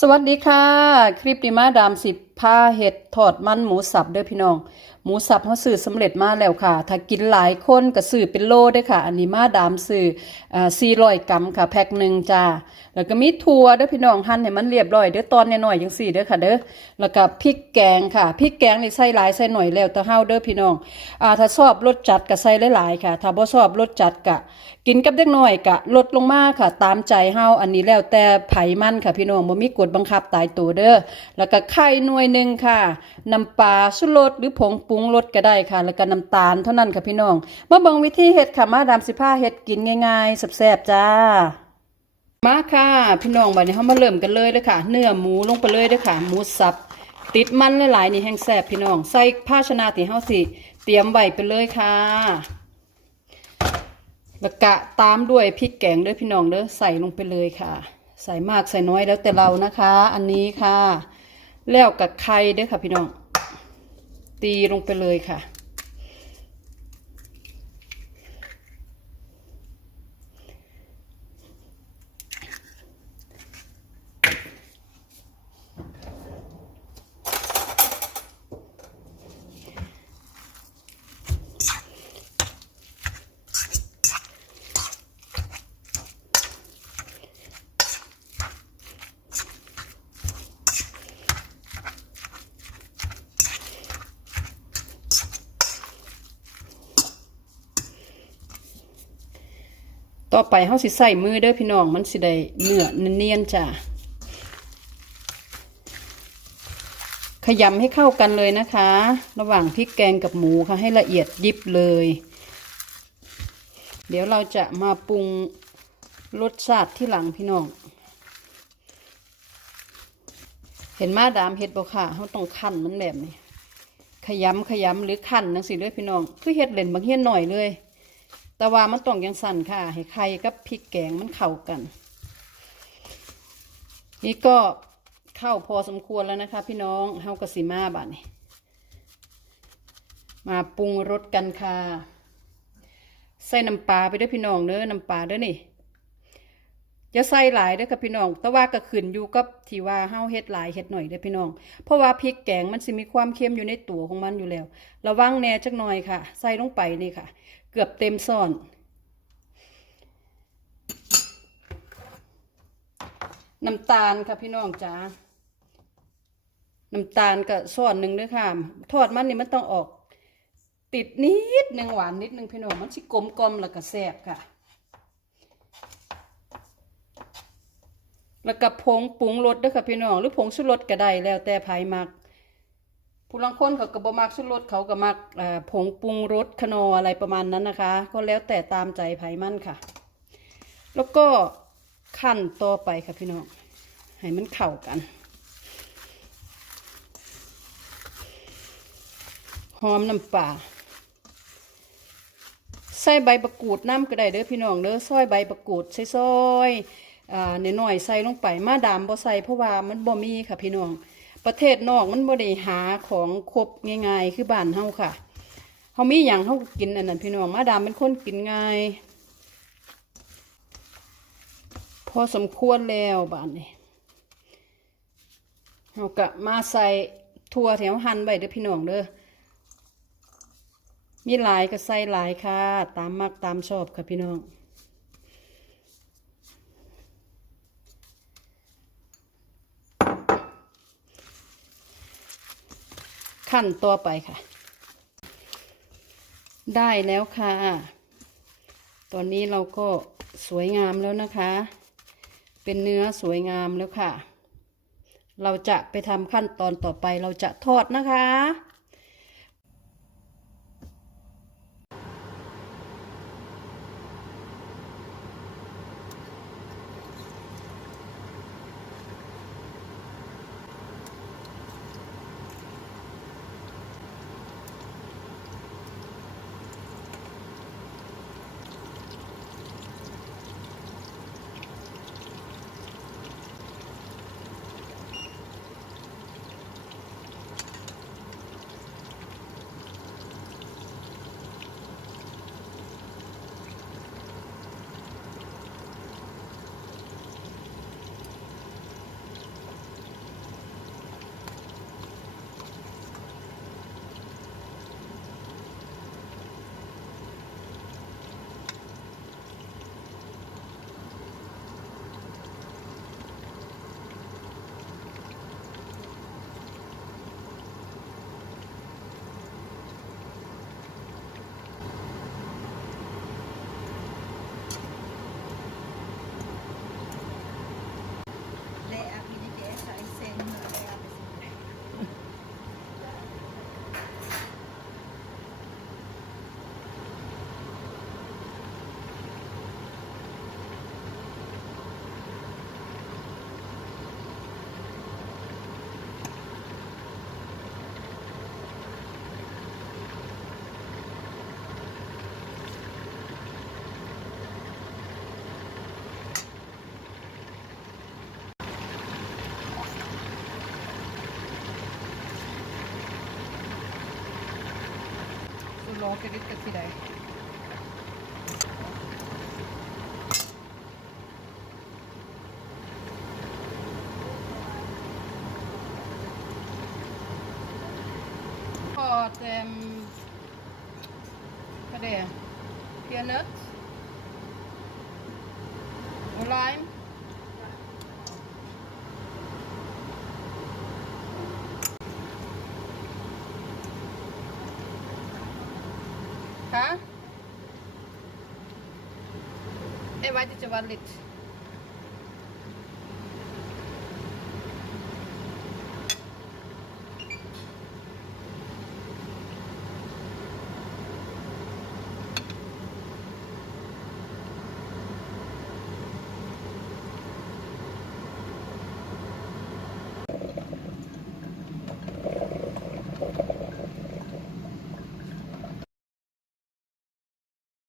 สวัสดีค่ะ คลิปดีมาดามสิบผ้าเห็ดทอดมันหมูสับเด้อพี่น้อง หมูสับเขาซื้อสำเร็จมาแล้วค่ะ ถ้ากินหลายคนก็ซื้อเป็นโลเด้อค่ะ อันนี้มาดามซื้ออ่า400กรัมค่ะแพ็คหนึ่งจ้าแล้วก็มีถั่วเด้อพี่น้องหั่นให้มันเรียบร้อยเด้อตอนน้อยๆจังซี่เด้อค่ะเด้อแล้วก็พริกแกงค่ะพริกแกงนี่ใส่หลายใส่หน่อยแล้วแต่เฮาเด้อพี่น้องอ่าถ้าชอบรสจัดก็ใส่หลายๆค่ะ ถ้าบ่ชอบรสจัดก็กินกับเด็กน้อยก็ลดลงมาค่ะ ตามใจเฮาอันนี้แล้วแต่ไผมันค่ะพี่น้องบ่มีกฎบังคับตายตัวเด้อแล้วก็ไข่หน่วยหนึ่งค่ะน้ำปลาชูรสหรือผงปรุงรสก็ได้ค่ะ แล้วก็น้ำตาลเท่านั้นค่ะพี่น้องมาเบิ่งวิธีเฮ็ดค่ะมาดามสิพาเฮ็ดกินง่ายๆแซ่บๆจ้ามาค่ะ พี่น้องบัดนี้เฮามาเริ่มกันเลยเด้อค่ะ เนื้อหมูลงไปเลยเด้อค่ะหมูสับ ติดมันหลายๆนี่แห้งแซ่บพี่น้อง ใส่ภาชนะที่เฮาสิเตรียมไว้ไปเลยค่ะแล้วกะตามด้วยพริกแกงเด้อพี่น้องเด้อใส่ลงไปเลยค่ะ ใส่มากใส่น้อยแล้วแต่เรานะคะ อันนี้ค่ะ แล้วกับไข่เด้อค่ะพี่น้อง ตีลงไปเลยค่ะ ต่อไปเฮาสิใส่มือเด้อพี่น้องมันสิได้เนื้อเนียนๆจ้ะขยำให้เข้ากันเลยนะคะ ระหว่างพริกแกงกับหมูค่ะให้ละเอียดยิบเลย เดี๋ยวเราจะมาปรุงรสชาติที่หลังพี่น้อง เห็นมาดามเฮ็ดบ่ค่ะเฮาต้องคั่นมันแบบนี้ขยำขยำหรือคั่นจังซี่เด้อพี่น้อง คือเฮ็ดเล่นบางเฮียนหน่อยเลย แต่ว่ามันต้องยังสั่นค่ะ ให้ไข่กับพริกแกงมันเข้ากัน นี่ก็เข้าพอสมควรแล้วนะคะ พี่น้องเฮากะสีมาบานี่มาปรุงรสกันค่ะ ใส่น้ำปลาไปด้วยพี่น้องเด้อน้ำปลาเด้อนี่ อย่าใส่หลายเด้อค่ะพี่น้อง แต่ว่าก็ขึ้นอยู่กับที่ว่าเฮาเฮ็ดหลายเฮ็ดหน่อยเด้อพี่น้อง เพราะว่าพริกแกงมันสิมีความเค็มอยู่ในตัวของมันอยู่แล้ว ระวังแน่จักหน่อยค่ะ ใส่ลงไปนี่ค่ะ เกือบเต็มซ่อนน้ำตาลค่ะพี่น้องจ้าน้ำตาลก็ส่วนหนึ่งด้วยค่ะ ทอดมันนี่มันต้องออก ติดนิดหนึ่งหวานนิดหนึ่งพี่น้องมันสิกลมกลมแล้วก็แซ่บค่ะ แล้วก็ผงปรุงรสด้วยค่ะพี่น้อง หรือผงชูรสก็ได้แล้วแต่ไผมักผู้ลังคนเขาก็บ่มักชูรสเขาก็มักผงปรุงรสขนออะไรประมาณนั้นนะคะ ก็แล้วแต่ตามใจไผมันค่ะ แล้วก็ขั้นต่อไปค่ะพี่น้องให้มันเข้ากันหอมน้ำปลาใส่ใบประกูดน้ำก็ได้เด้อพี่น้องเด้อซอยใบประกูดใส่ซอย อ่าหน่อยๆใส่ลงไปมาดามบ่ใส่เพราะว่ามันบ่มีค่ะพี่น้อง ประเทศนอกมันบ่ได้หาของครบง่ายๆ คือบ้านเฮาค่ะเฮามีหยังเฮากินอันนั้นพี่น้องมาดามเป็นคนกินง่าย พอสมควรแล้วบ้านนี้เฮาก็มาใส่ถั่วแถวหั่นไว้เด้อพี่น้องเด้อมีหลายก็ใส่หลายค่ะ ตามมักตามชอบค่ะพี่น้อง ขั้นต่อไปค่ะ ได้แล้วค่ะ ตอนนี้เราก็สวยงามแล้วนะคะ เป็นเนื้อสวยงามแล้วค่ะ เราจะไปทำขั้นตอนต่อไปเราจะทอดนะคะ bon que les petits Vad är? Peanuts. Och lime. ha? Am I the valid?